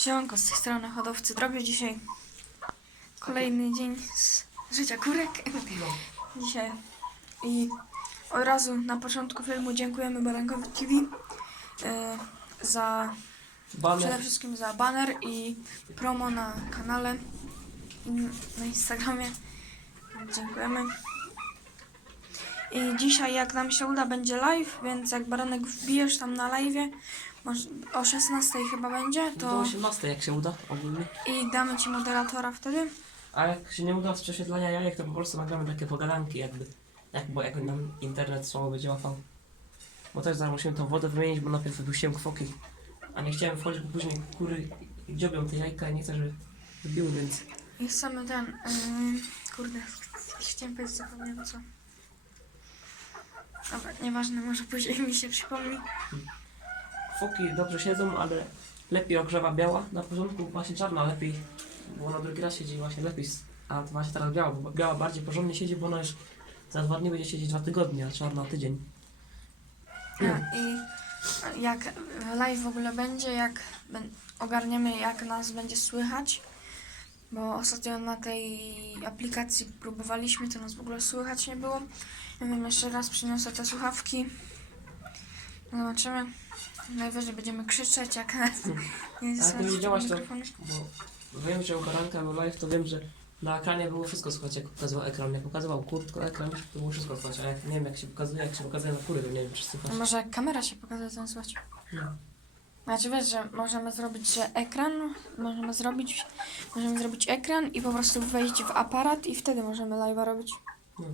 Siemanko, z tej strony hodowcy drobiu. Dzisiaj kolejny dzień z życia kurek. Dzisiaj i od razu na początku filmu dziękujemy Barankowi TV e, za przede Baner. wszystkim za banner i promo na kanale i na Instagramie. Dziękujemy. I dzisiaj, jak nam się uda, będzie live, więc jak baranek wbijesz tam na live, może o 16 chyba będzie, Do to 18 jak się uda ogólnie. i damy ci moderatora wtedy. A jak się nie uda z prześwietlania jajek, to po prostu nagramy takie pogadanki jakby. Jak, bo jak nam internet słabo będzie łapał. Bo też zaraz musimy tą wodę wymienić, bo najpierw wypuściłem kwoki. A nie chciałem wchodzić, bo później kury dziobią te jajka i nie chcę, żeby wybiły, więc... I chcemy ten, yy, kurde, chciałem powiedzieć, zapomniałem co. Dobra, nieważne, może później mi się przypomni. Kwoki dobrze siedzą, ale lepiej ogrzewa biała. Na początku właśnie czarna lepiej, bo ona drugi raz siedzi właśnie lepiej. A właśnie teraz biała, bo biała bardziej porządnie siedzi, bo ona już za dwa dni będzie siedzieć dwa tygodnie, a czarna tydzień. A, I jak live w ogóle będzie, jak ogarniemy, jak nas będzie słychać, bo ostatnio na tej aplikacji próbowaliśmy, to nas w ogóle słychać nie było. Ja wiem, jeszcze raz przyniosę te słuchawki. Zobaczymy. Najwyżej będziemy krzyczeć, jak nas nie będzie Ale ty słychać widziałaś to? mikrofonu. Bo wiem, że u Baranka był live, to wiem, że na ekranie było wszystko słychać, jak pokazywał ekran. Jak pokazywał kurtkę ekran, to było wszystko słychać, ale jak, nie wiem jak się pokazuje, jak się pokazuje na kury, to nie wiem czy słychać. No może jak kamera się pokazuje, to słychać. No. Znaczy wiesz, że możemy zrobić, że ekran, możemy zrobić, możemy zrobić ekran i po prostu wejść w aparat i wtedy możemy live'a robić. No.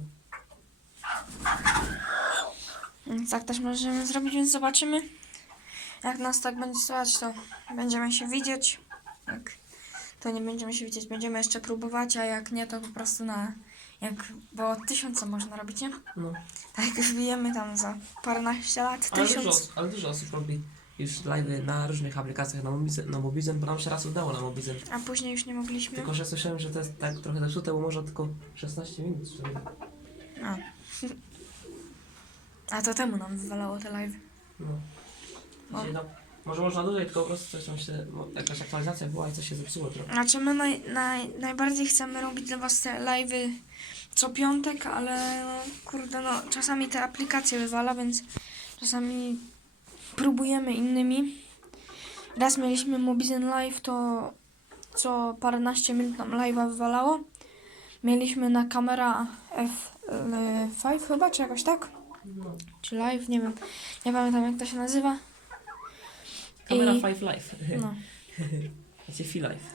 Więc tak też możemy zrobić, więc zobaczymy. Jak nas tak będzie słychać, to będziemy się widzieć. Jak to nie będziemy się widzieć, będziemy jeszcze próbować, a jak nie, to po prostu na... Jak, bo od tysiąca można robić, nie? no. Tak jak wbijemy tam za paręnaście lat, Ale, dużo, tysiąc. os- ale dużo osób robi już live na różnych aplikacjach, na Mobizen, na Mobizen, bo nam się raz udało na Mobizen. A później już nie mogliśmy. Tylko, że słyszałem, że to jest tak trochę zepsute, bo może tylko 16 minut. Czyli... A. A to temu nam wywalało te live. No. Dzisiaj, no. Może można dłużej, tylko po prostu coś tam się, jakaś aktualizacja była i coś się zepsuło trochę. Znaczy my naj, naj, najbardziej chcemy robić dla was te live'y co piątek, ale no, kurde no, czasami te aplikacje wywala, więc czasami próbujemy innymi. Raz mieliśmy Mobizen Live, to co paręnaście minut nam live'a wywalało. Mieliśmy na kamera F5 chyba, czy jakoś tak? Czy live, nie wiem. Nie pamiętam jak to się nazywa. Kamera I- 5 Live. No. Znaczy Fi Live.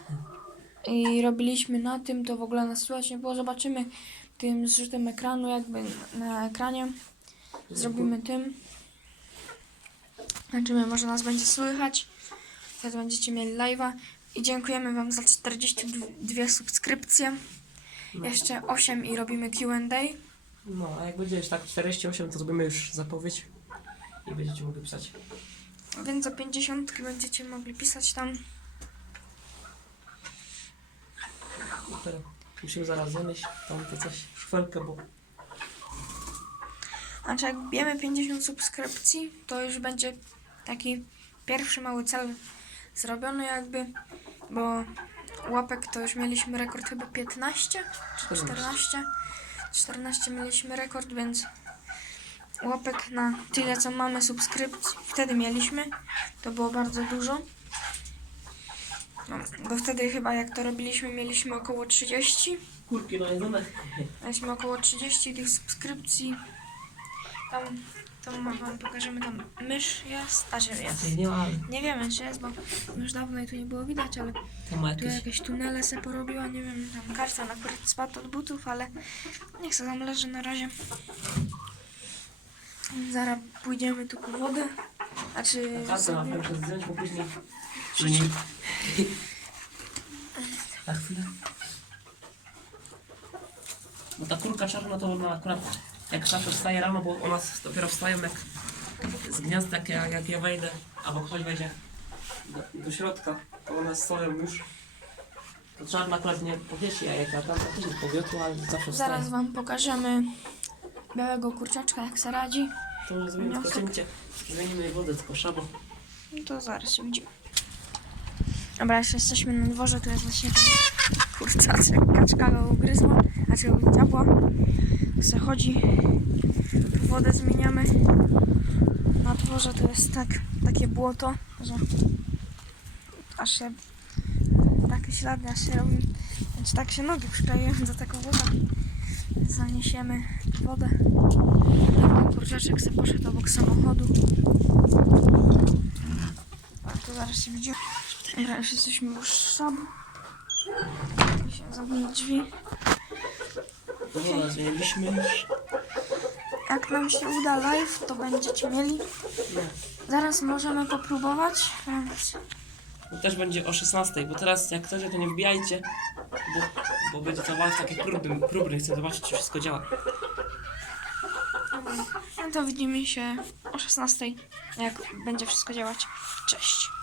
I robiliśmy na tym, to w ogóle nas słychać nie było. Zobaczymy tym zrzutem ekranu, jakby na ekranie. Zrobimy tym. Zobaczymy, może nas będzie słychać. Wtedy będziecie mieli live'a. I dziękujemy Wam za 42 subskrypcje. No. Jeszcze 8 i robimy Q&A. No, a jak będzie już tak 48, to zrobimy już zapowiedź i będziecie mogli pisać. Więc za 50 będziecie mogli pisać tam. Teraz musimy zaraz zamieść tam to coś, szfelkę, bo Znaczy jak bijemy 50 subskrypcji, to już będzie taki pierwszy mały cel zrobiony jakby, bo łapek to już mieliśmy rekord chyba 15 czy 14. 14 mieliśmy rekord, więc łapek na tyle co mamy subskrypcji wtedy mieliśmy, to było bardzo dużo. No, bo wtedy chyba jak to robiliśmy mieliśmy około 30. kurki najedzone. Mieliśmy około 30 tych subskrypcji. Tam, tam wam pokażemy, tam mysz jest, a że jest. Nie ale Nie wiemy, czy jest, bo już dawno jej tu nie było widać, ale to ma tu jakieś... jakieś tunele se porobiła, nie wiem, tam karton akurat spadł od butów, ale niech se tam leży na razie. Zaraz pójdziemy tu po wodę, znaczy Kartę na zdjąć, bo później... Na chwilę. Bo ta kurka czarna to ona akurat jak zawsze wstaje rano, bo ona s- dopiero wstają jak z gniazda, jak ja, jak ja wejdę, albo ktoś wejdzie do, do środka, to one stoją już. To czarna akurat nie powiesi jajek, a tam też nie powiotła, ale zawsze wstaje. zaraz wam pokażemy białego kurczaczka, jak se radzi. To może zmienimy, tylko cięcie. Zmienimy wodę, tylko szabo. No to zaraz się widzimy. Dobra, jeszcze jesteśmy na dworze, tu jest właśnie ten kurczak, kaczka go ugryzła, znaczy go dziabła. Se chodzi, tu wodę zmieniamy. Na dworze to jest tak, takie błoto, że aż się takie ślady aż się robi, więc tak się nogi przykleiłem do tego woda. Zaniesiemy wodę. Kurczaczek se poszedł obok samochodu. To zaraz się widzimy. Teraz jesteśmy już w szabu. Się zamknąć drzwi. Dobra, zmieniliśmy. Jak nam się uda live, to będziecie mieli. No. Zaraz możemy popróbować, więc To też będzie o 16, bo teraz jak chcecie to nie wbijajcie, bo, bo będzie to was takie próby, próbny, chcę zobaczyć czy wszystko działa. no to widzimy się o 16, jak będzie wszystko działać. Cześć.